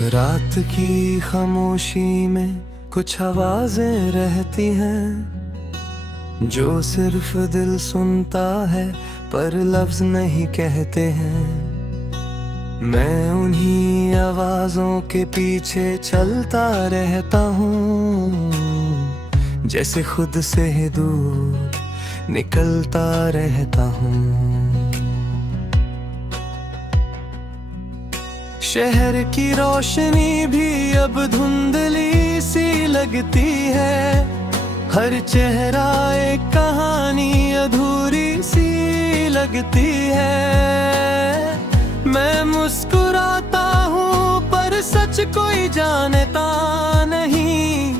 रात की खामोशी में कुछ आवाजें रहती हैं जो सिर्फ दिल सुनता है पर लफ्ज नहीं कहते हैं। मैं उन्हीं आवाजों के पीछे चलता रहता हूँ, जैसे खुद से ही दूर निकलता रहता हूँ। शहर की रोशनी भी अब धुंधली सी लगती है, हर चेहरा एक कहानी अधूरी सी लगती है। मैं मुस्कुराता हूँ पर सच कोई जानता नहीं,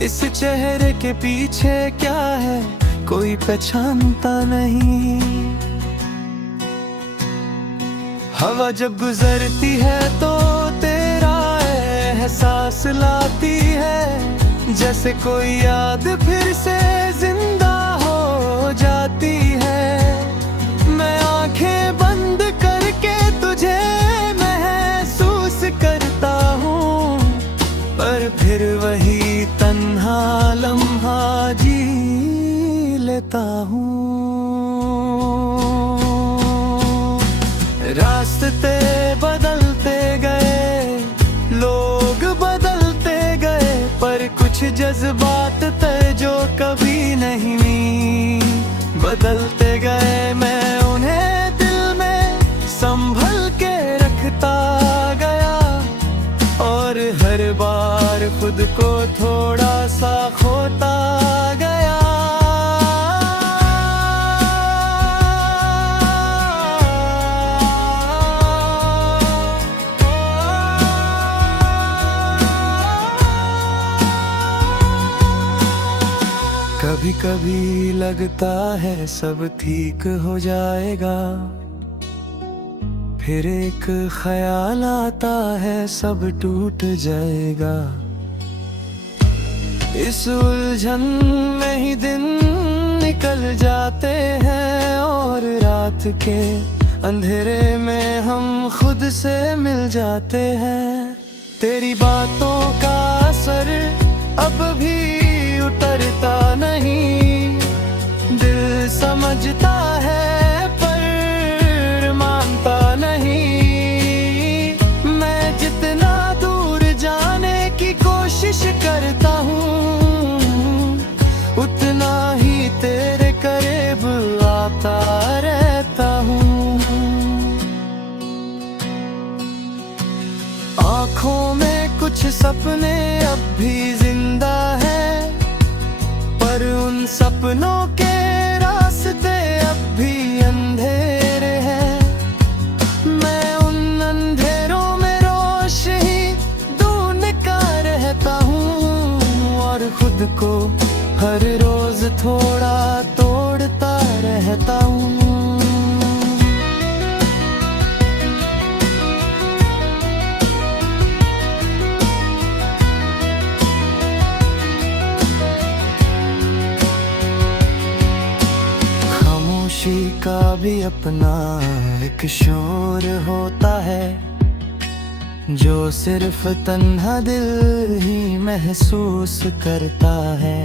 इस चेहरे के पीछे क्या है कोई पहचानता नहीं। हवा जब गुजरती है तो तेरा एहसास लाती है, जैसे कोई याद फिर से जिंदा हो जाती है। मैं आंखें बंद करके तुझे महसूस करता हूँ, पर फिर वही तन्हा लम्हा जी लेता हूँ। रास्ते बदलते गए, लोग बदलते गए, पर कुछ जज्बात थे जो कभी नहीं बदलते गए। मैं उन्हें दिल में संभल के रखता गया और हर बार खुद को थोड़ा सा खोता गया। कभी कभी लगता है सब ठीक हो जाएगा, फिर एक ख्याल आता है सब टूट जाएगा। इस उलझन में ही दिन निकल जाते हैं और रात के अंधेरे में हम खुद से मिल जाते हैं। तेरी बातों का असर अब भी उतरता नहीं, दिल समझता है पर मानता नहीं। मैं जितना दूर जाने की कोशिश करता हूँ, उतना ही तेरे करीब आता रहता हूँ। आँखों में कुछ सपने अब भी जिंदा है, पर उन सपनों के रास्ते अब भी अंधेरे हैं। मैं उन अंधेरों में रोशनी ढूंढता रहता हूँ और खुद को हर रोज थोड़ा तोड़ता रहता हूँ। का भी अपना एक शोर होता है, जो सिर्फ तन्हा दिल ही महसूस करता है।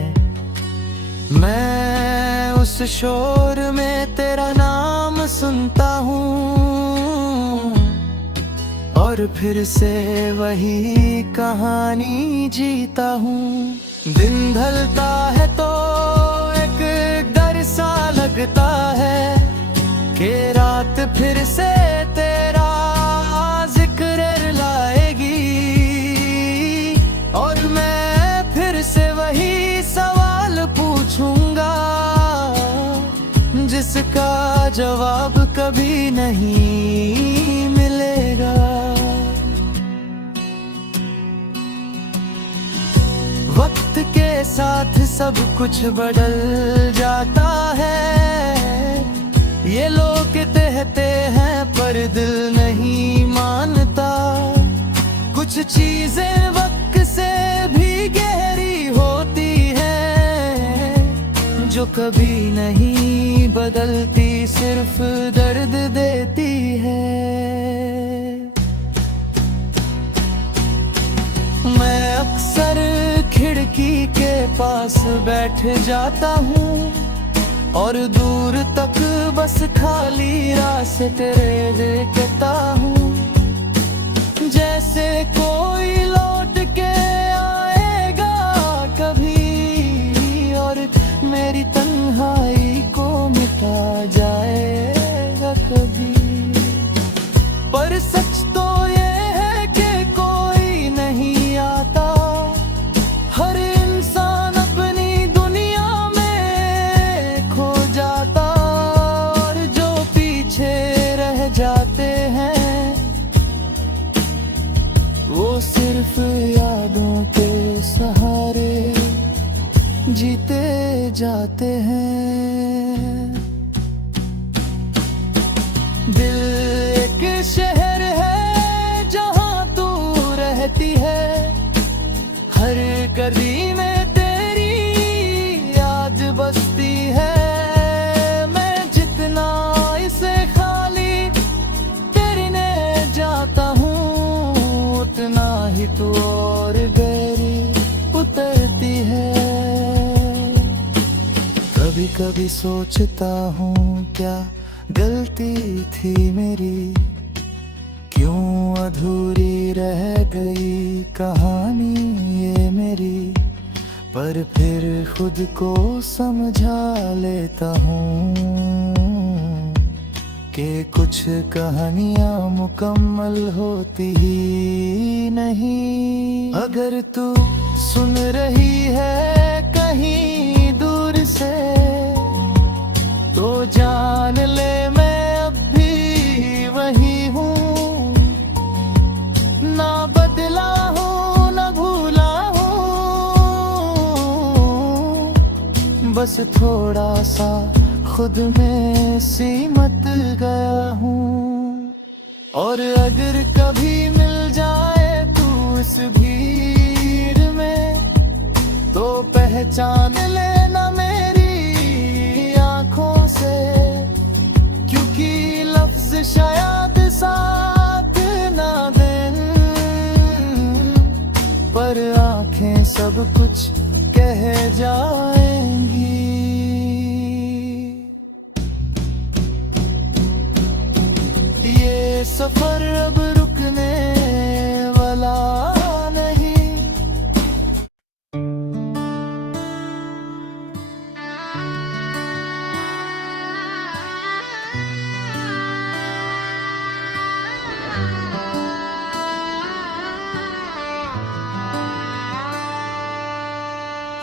मैं उस शोर में तेरा नाम सुनता हूँ और फिर से वही कहानी जीता हूँ। दिन ढलता है तो एक डर सा लगता है कि रात फिर से तेरा जिक्र लाएगी और मैं फिर से वही सवाल पूछूंगा जिसका जवाब कभी नहीं मिलेगा। वक्त के साथ सब कुछ बदल जाता है, ये लोग कहते हैं पर दिल नहीं मानता। कुछ चीजें वक्त से भी गहरी होती हैं, जो कभी नहीं बदलती, सिर्फ दर्द देती है। खिड़की के पास बैठ जाता हूँ और दूर तक बस खाली रास्ते देखता हूँ। जैसे कोई लौट के आएगा कभी और मेरी तन्हाई को मिटा जाएगा कभी। पर सच तो ये है कि कोई नहीं आता, हर इंसान अपनी दुनिया में खो जाता। और जो पीछे रह जाते हैं वो सिर्फ यादों के सहारे जीते जाते हैं। दिल एक शहर है जहाँ तू रहती है, हर गली में तेरी याद बसती है। मैं जितना इसे खाली करने जाता हूँ उतना ही तू और गहरी उतरती है। कभी कभी सोचता हूँ क्या गलती थी मेरी, क्यों अधूरी रह गई कहानी ये मेरी। पर फिर खुद को समझा लेता हूँ कि कुछ कहानियाँ मुकम्मल होती ही नहीं। अगर तू सुन रही है कहीं दूर से तो जान ले मैं अब भी वही हूँ, ना बदला हूँ ना भूला हूँ, बस थोड़ा सा खुद में सीमत गया हूँ। और अगर कभी मिल जाए तू इस भीड़ में तो पहचान लेना मेरी आँखों से, क्योंकि लफ्ज शायद साथ ना दें पर आँखें सब कुछ कह जाएंगी। ये सफर अब रुकने वाला नहीं।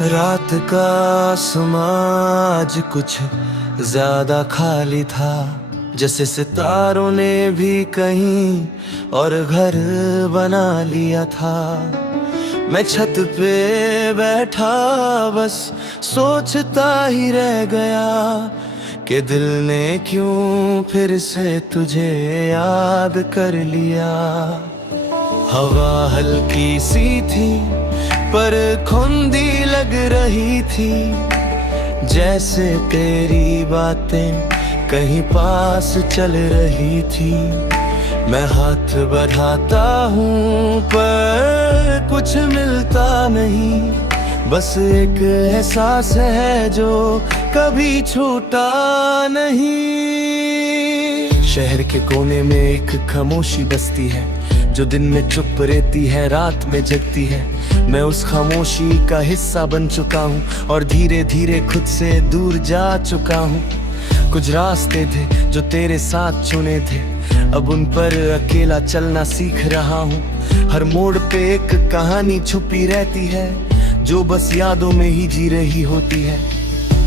रात का आसमां आज कुछ ज्यादा खाली था, जैसे सितारों ने भी कहीं और घर बना लिया था। मैं छत पे बैठा बस सोचता ही रह गया कि दिल ने क्यों फिर से तुझे याद कर लिया। हवा हल्की सी थी पर खुंदी लग रही थी, जैसे तेरी बातें कहीं पास चल रही थी। मैं हाथ बढ़ाता हूँ पर कुछ मिलता नहीं, बस एक एहसास है जो कभी छूटा नहीं। शहर के कोने में एक खामोशी बसती है जो दिन में चुप रहती है, रात में जगती है। मैं उस खामोशी का हिस्सा बन चुका हूँ और धीरे धीरे खुद से दूर जा चुका हूँ। कुछ रास्ते थे जो तेरे साथ चुने थे, अब उन पर अकेला चलना सीख रहा हूँ। हर मोड़ पे एक कहानी छुपी रहती है जो बस यादों में ही जी रही होती है।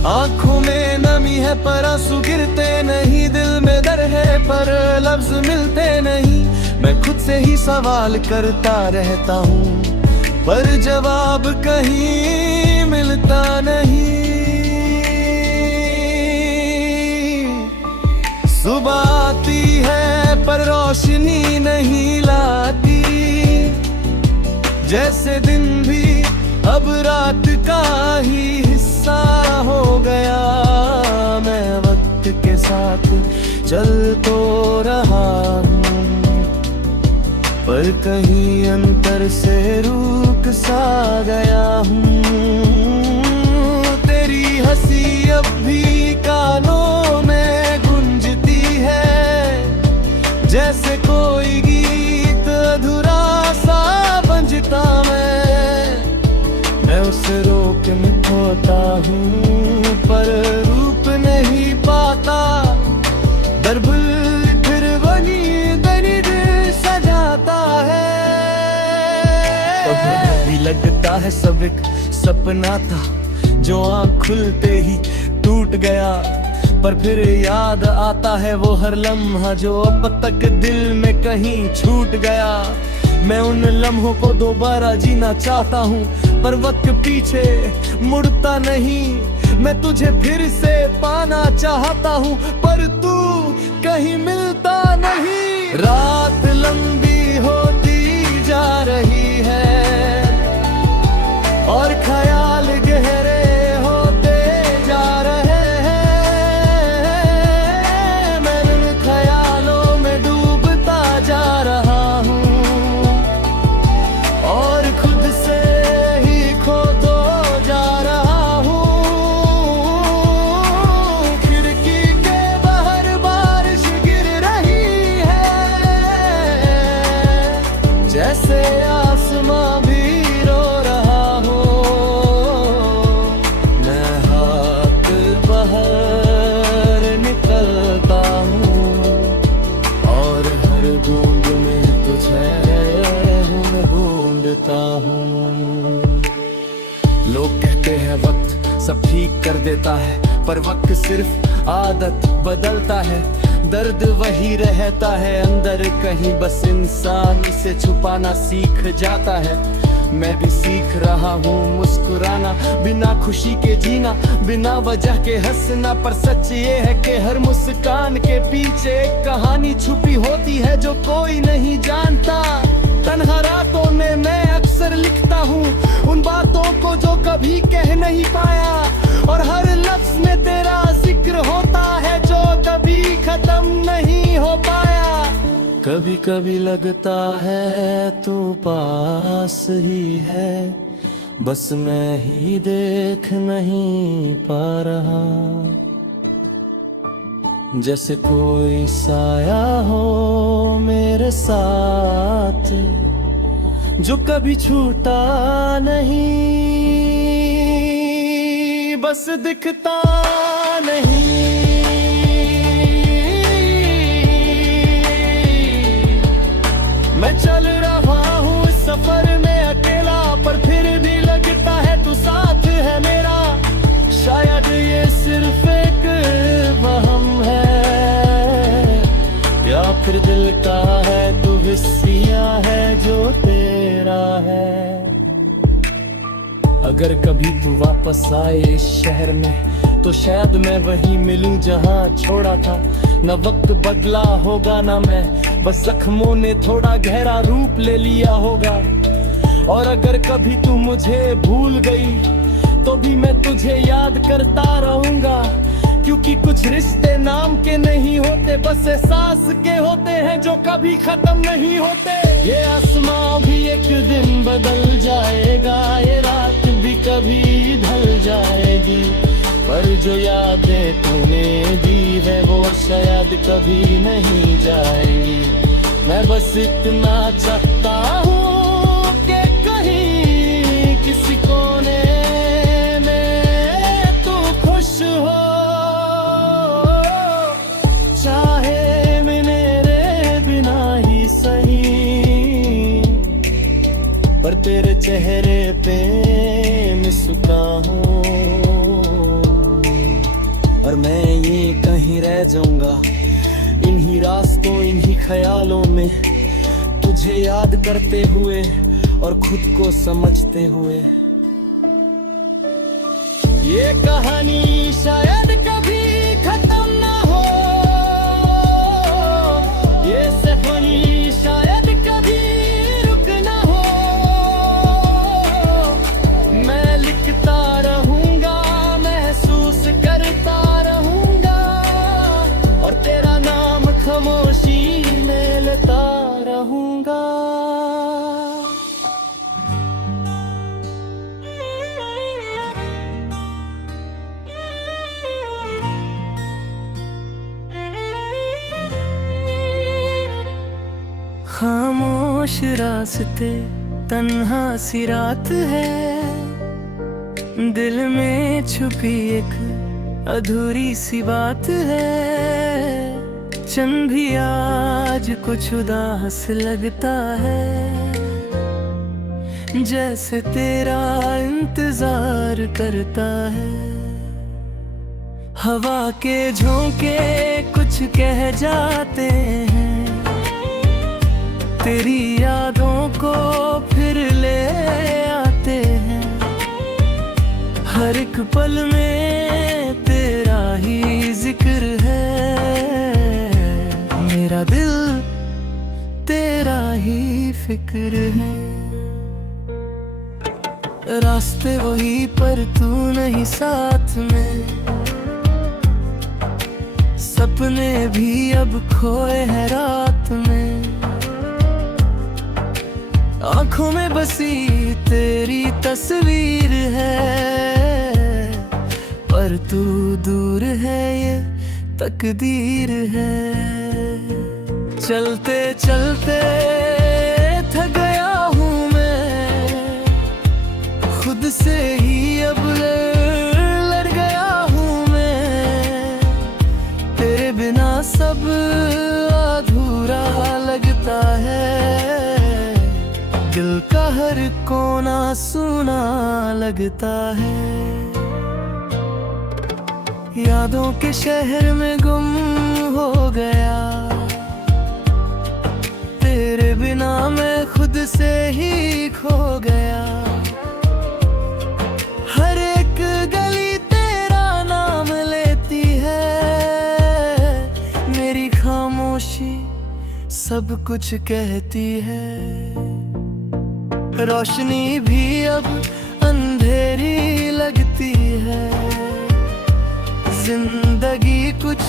आँखों में नमी है पर आंसू गिरते नहीं, दिल में डर है पर लफ्ज मिलते नहीं। मैं खुद से ही सवाल करता रहता हूँ पर जवाब कहीं मिलता नहीं। सुबह आती है पर रोशनी नहीं लाती, जैसे दिन भी अब रात का ही हिस्सा हो गया। मैं वक्त के साथ चल तो रहा हूँ पर कहीं अंतर से रुक सा गया हूँ। हूँ पर रूप नहीं पाता। दरबुल फिर वही दरिद सजाता है। कभी लगता है सब एक सपना था जो आँख खुलते ही टूट गया, पर फिर याद आता है वो हर लम्हा जो अब तक दिल में कहीं छूट गया। मैं उन लम्हों को दोबारा जीना चाहता हूँ पर वक्त पीछे मुड़ता नहीं। मैं तुझे फिर से पाना चाहता हूँ पर तू कहीं मिलता नहीं। रात लंबी होती जा रही है और ख्याल गहरे होते जा रहे हैं। मैं उन ख्यालों में डूबता जा रहा हूँ और खुद से ही खो दो जा रहा हूँ। खिड़की के बाहर बारिश गिर रही है, जैसे आसमां भी रो रहा हो। मैं हाथ बाहर निकलता हूँ और हर बूंद में तुझे मैं ढूंढता हूँ। लोग कहते हैं वक्त सब ठीक कर देता है पर वक्त सिर्फ आदत बदलता है। दर्द वही रहता है अंदर कहीं, बस इंसान इसे छुपाना सीख जाता है। मैं भी सीख रहा हूँ मुस्कुराना, बिना खुशी के जीना, बिना वजह के हंसना। पर सच ये है कि हर मुस्कान के पीछे एक कहानी छुपी होती है जो कोई नहीं जानता। तन्हा रातों में मैं अक्सर लिखता हूँ उन बातों को जो कभी कह नहीं पाया, और हर लफ्ज में तेरा जिक्र होता है जो कभी खत्म नहीं हो पाया। कभी कभी लगता है तू पास ही है, बस मैं ही देख नहीं पा रहा। जैसे कोई साया हो मेरे साथ जो कभी छूटा नहीं, बस दिखता नहीं। मैं चल रहा हूँ इस सफर में अकेला, पर फिर भी लगता है तू साथ है मेरा। शायद ये सिर्फ एक वहम है या फिर दिल का है तू हिस्सा है जो तेरा है। अगर कभी तू वापस आए इस शहर में तो शायद मैं वहीं मिलूं जहां छोड़ा था। न वक्त बदला होगा ना मैं, बस जख्मों ने थोड़ा गहरा रूप ले लिया होगा। और अगर कभी तू मुझे भूल गई तो भी मैं तुझे याद करता रहूंगा, क्योंकि कुछ रिश्ते नाम के नहीं होते, बस एहसास के होते हैं जो कभी खत्म नहीं होते। ये आसमां भी एक दिन बदल जाएगा, ये रात भी कभी ढल जाएगी, पर जो यादें तूने दी है वो शायद कभी नहीं जाएगी। मैं बस इतना चाहता हूँ कि कहीं किसी कोने में तू खुश हो, चाहे मैं मेरे बिना ही सही, पर तेरे चेहरे पे मुस्का हूँ। और मैं ये कहीं रह जाऊंगा इन्हीं रास्तों इन्हीं ख्यालों में, तुझे याद करते हुए और खुद को समझते हुए। ये कहानी शायद कभी खत्म ना हो, ये सफरी शायद कभी रुक ना हो। मैं लिखता रहूंगा, महसूस करता रहूंगा, और तेरा नाम खामोशी में लेता रहूंगा। खामोश रास्ते तन्हा सी रात है, दिल में छुपी एक अधूरी सी बात है, चंद भी आज कुछ उदास लगता है, जैसे तेरा इंतजार करता है। हवा के झोंके कुछ कह जाते हैं, तेरी यादों को फिर ले आते हैं। हर एक पल में तेरा ही जिक्र है, मेरा दिल तेरा ही फिक्र है। रास्ते वही पर तू नहीं साथ में, सपने भी अब खोए हैं रात में। आंखों में बसी तेरी तस्वीर है, पर तू दूर है ये तकदीर है। चलते चलते थक गया हूँ मैं, खुद से ही अब लड़ गया हूँ मैं। तेरे बिना सब अधूरा लगता है, दिल का हर कोना सूना लगता है। यादों के शहर में गुम हो गया, तेरे बिना मैं खुद से ही खो गया। हर एक गली तेरा नाम लेती है, मेरी खामोशी सब कुछ कहती है। रोशनी भी अब अंधेरी लगती है, जिंदगी कुछ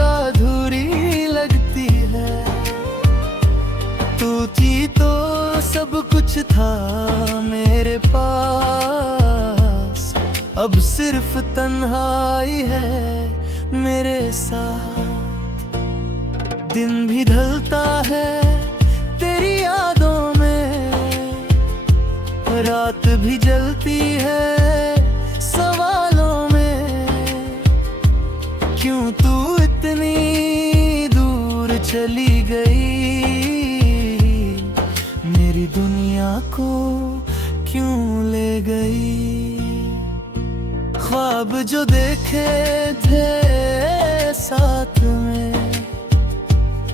अधूरी लगती है। तू थी तो सब कुछ था मेरे पास, अब सिर्फ तन्हाई है मेरे साथ। दिन भी ढलता है तेरी यादों में, रात भी जलती है सवालों में। क्यों तू इतनी दूर चली गई, मेरी दुनिया को क्यों ले गई। ख्वाब जो देखे थे साथ में,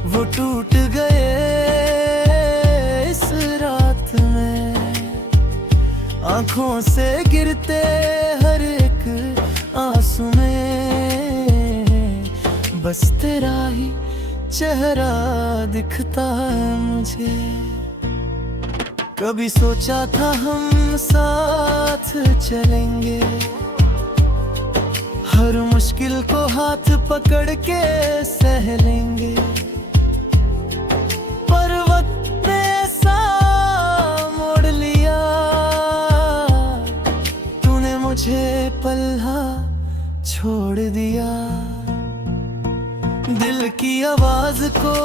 वो टूट गए इस रात में। आंखों से गिरते हर एक आंसू में, बस तेरा ही चेहरा दिखता है मुझे। कभी सोचा था हम साथ चलेंगे, हर मुश्किल को हाथ पकड़ के सह लेंगे। पर वक्त ने ऐसा मोड़ लिया, तूने मुझे पल्हा छोड़ दिया। दिल की आवाज को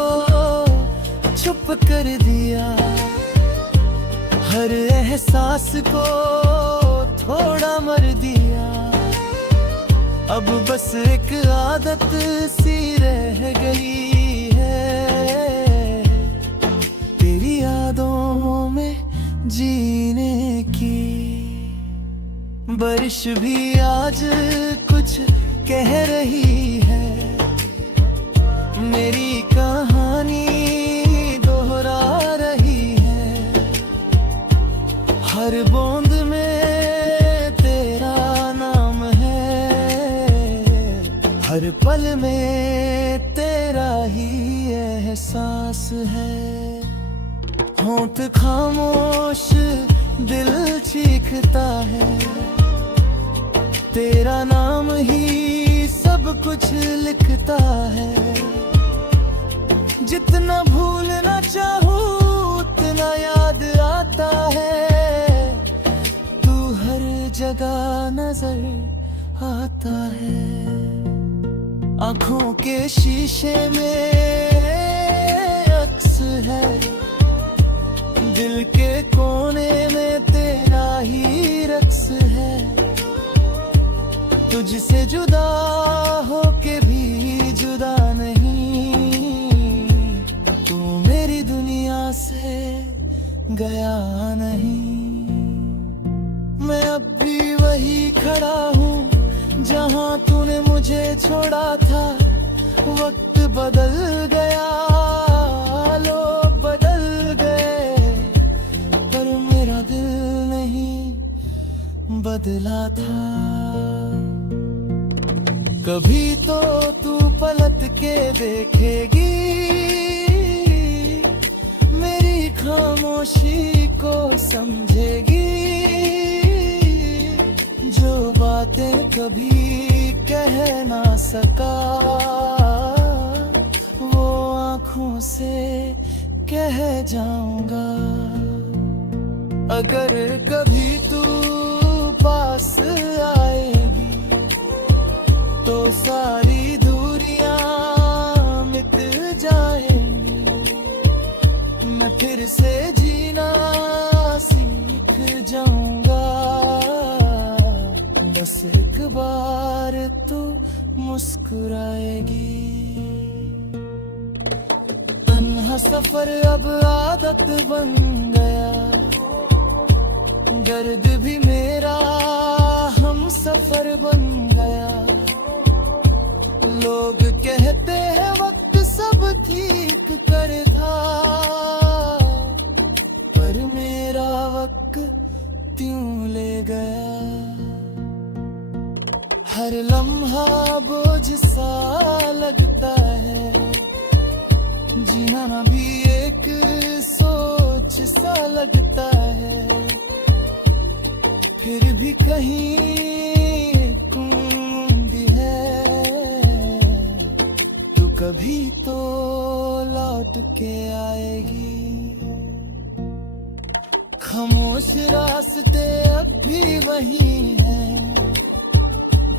चुप कर दिया, हर एहसास को थोड़ा मर दिया। अब बस एक आदत सी रह गई है, तेरी यादों में जीने की। बारिश भी आज कुछ कह रही है, मेरी कहानी दोहरा रही है। हर बूंद में तेरा नाम है, हर पल में तेरा ही एहसास है। होंठ खामोश दिल चीखता है, तेरा नाम ही सब कुछ लिखता है। जितना भूलना चाहूँ उतना याद आता है, तू हर जगह नजर आता है। आँखों के शीशे में अक्स है, दिल के कोने में तेरा ही रक्स है। गया नहीं। मैं अब भी वही खड़ा हूँ जहाँ तूने मुझे छोड़ा था। वक्त बदल गया, लोग बदल गए, पर मेरा दिल नहीं बदला था। कभी तो तू पलट के देखेगी मेरी खामोशी को, समझेगी जो बातें कभी कह ना सका, वो आँखों से कह जाऊंगा। अगर कभी तू पास आएगी तो सारी दूरियां मिट जाएंगी। मैं फिर से जीना सीख जाऊंगा, बस एक बार तू मुस्कुराएगी। तन्हा सफर अब आदत बन गया, दर्द भी मेरा हम सफर बन गया। लोग कहते हैं वक्त सब ठीक करता, पर मेरा वक्त क्यों ले गया। हर लम्हा बोझ सा लगता है, जीना भी एक सोच सा लगता है। फिर भी कहीं कभी तो लौट के आएगी। खामोश रास्ते अब भी वही हैं,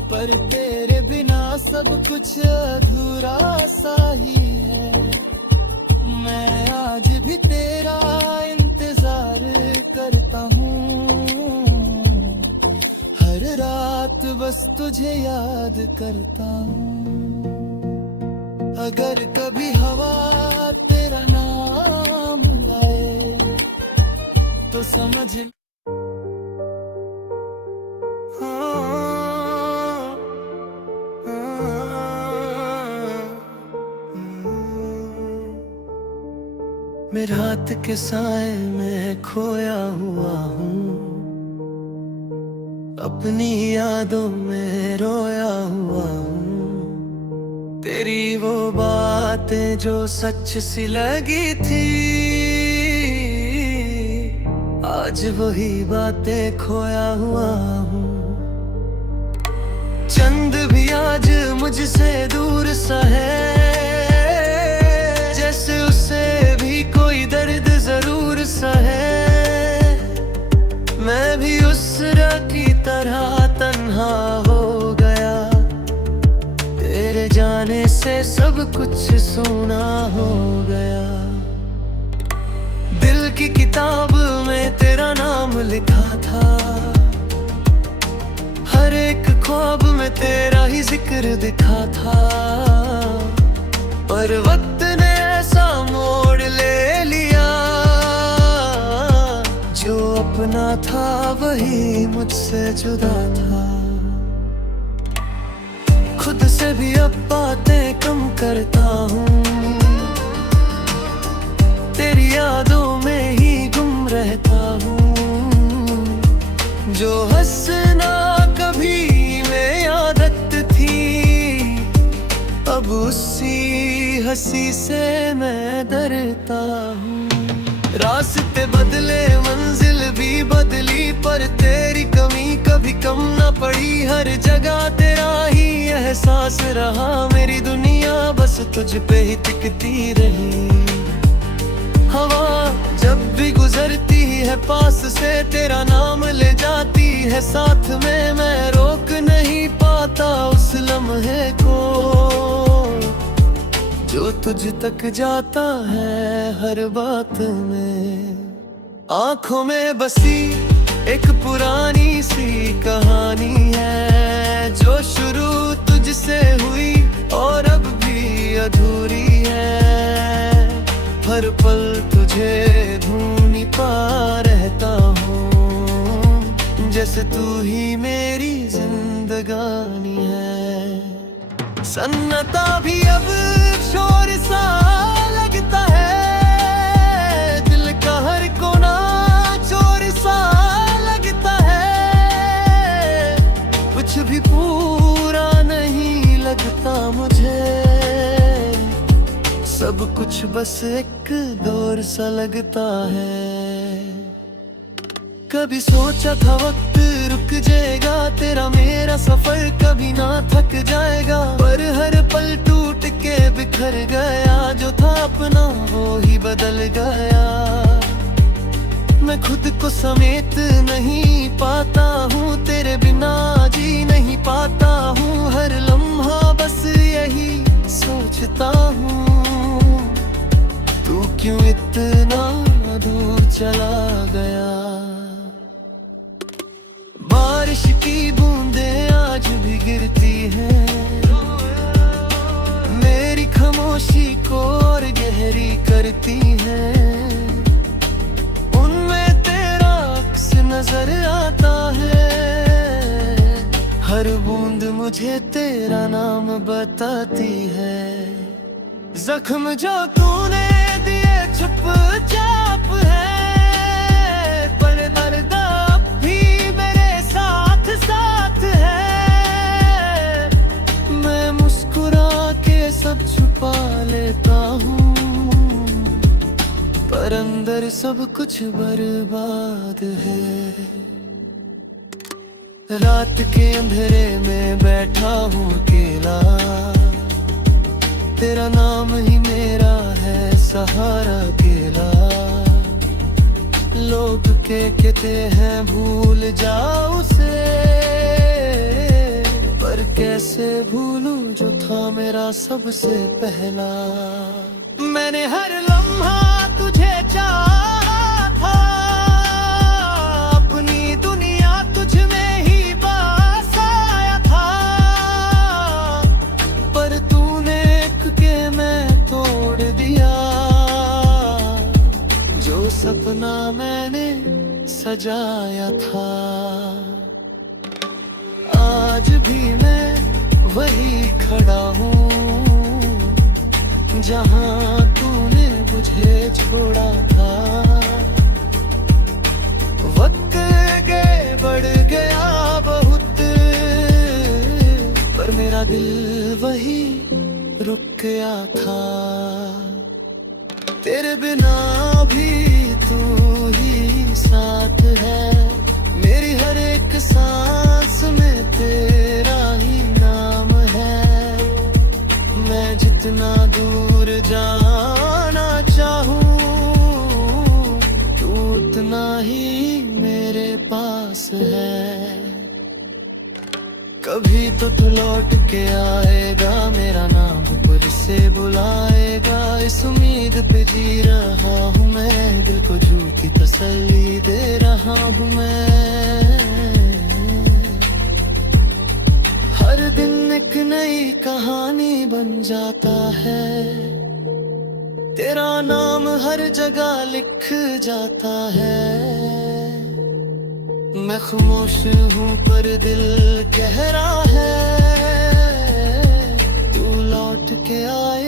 पर तेरे बिना सब कुछ अधूरा सा ही है। मैं आज भी तेरा इंतजार करता हूँ, हर रात बस तुझे याद करता हूँ। अगर कभी हवा तेरा नाम लाए तो समझ मेरे हाथ के साए में खोया हुआ हूँ, अपनी यादों में रोया हुआ हूँ। तेरी वो बातें जो सच सी लगी थी, आज वही बातें खोया हुआ हूँ। चंद भी आज मुझसे दूर सा है, जैसे उससे भी कोई दर्द जरूर सा है। मैं भी उस रात की तरह तन्हा हो गया, तेरे जाने से सब कुछ सूना हो गया। दिल की किताब में तेरा नाम लिखा था, हर एक ख्वाब में तेरा ही जिक्र दिखा था। पर वक्त ने ऐसा मोड़ ले लिया, जो अपना था वही मुझसे जुदा था। खुद से भी अब बातें कम करता हूँ, तेरी यादों में ही गुम रहता हूँ। जो हंसना कभी में आदत थी, अब उसी हंसी से मैं डरता हूँ। रास्ते बदले मंजिल भी बदली, पर तेरी कमी कभी कम न पड़ी। हर जगह तेरा ही एहसास रहा, मेरी दुनिया बस तुझ पे ही टिकती रही। हवा जब भी गुजरती है पास से, तेरा नाम ले जाती है साथ में। मैं रोक नहीं पाता उस लम्हे को, जो तुझ तक जाता है हर बात में। आँखों में बसी एक पुरानी सी कहानी है, जो शुरू तुझसे हुई और अब भी अधूरी है। हर पल तुझे ढूंढ पा जैसे तू ही मेरी जिंदगानी है। सन्नाटा भी अब शोर सा लगता है, दिल का हर कोना चोर सा लगता है। कुछ भी पूरा नहीं लगता मुझे, सब कुछ बस एक दौर सा लगता है। कभी सोचा था वक्त रुक जाएगा, तेरा मेरा सफर कभी ना थक जाएगा, पर हर पल टूट के बिखर गया। जो था अपना वो ही बदल गया। मैं खुद को समेट नहीं पाता हूँ, तेरे बिना जी नहीं पाता हूँ। हर लम्हा बस यही सोचता हूँ, तू क्यों इतना दूर चला गया। बारिश की बूंदें आज भी गिरती हैं, मेरी खामोशी को और गहरी करती हैं। उनमें तेरा अक्स नजर आता है, हर बूंद मुझे तेरा नाम बताती है। जख्म जो तूने दिए चुपचाप है, पर दर्द अब भी मेरे साथ साथ है। मैं मुस्कुरा के सब छुपा लेता हूँ, पर अंदर सब कुछ बर्बाद है। रात के अंधेरे में बैठा हूँ अकेला, तेरा नाम ही मेरा है सहारा अकेला। लोग कहते हैं भूल जाओ उसे, पर कैसे भूलूं जो था मेरा सबसे पहला। मैंने हर लम्हा तुझे चाहा था, अपनी दुनिया तुझ में ही बसाया था, पर तूने एक के मैं तोड़ दिया। जो सपना मैंने सजाया था, आज भी मैं वही खड़ा हूँ जहाँ तूने मुझे छोड़ा था। वक्त आगे बढ़ गया बहुत, पर मेरा दिल वही रुक गया था। तेरे बिना भी तू ही साथ है, मेरी हर एक सांस में तेरा ही नाम है। मैं जितना दूर जाना चाहूँ, तू उतना ही मेरे पास है। कभी तो तू लौट के आएगा, मेरा नाम ऊपर से बुलाएगा। इस उम्मीद पे जी रहा हूँ मैं, दिल को झूठी तसल्ली दे रहा हूँ मैं। हर दिन एक नई कहानी बन जाता है, तेरा नाम हर जगह लिख जाता है। मैं खामोश हूँ पर दिल कह रहा है, तू लौट के आए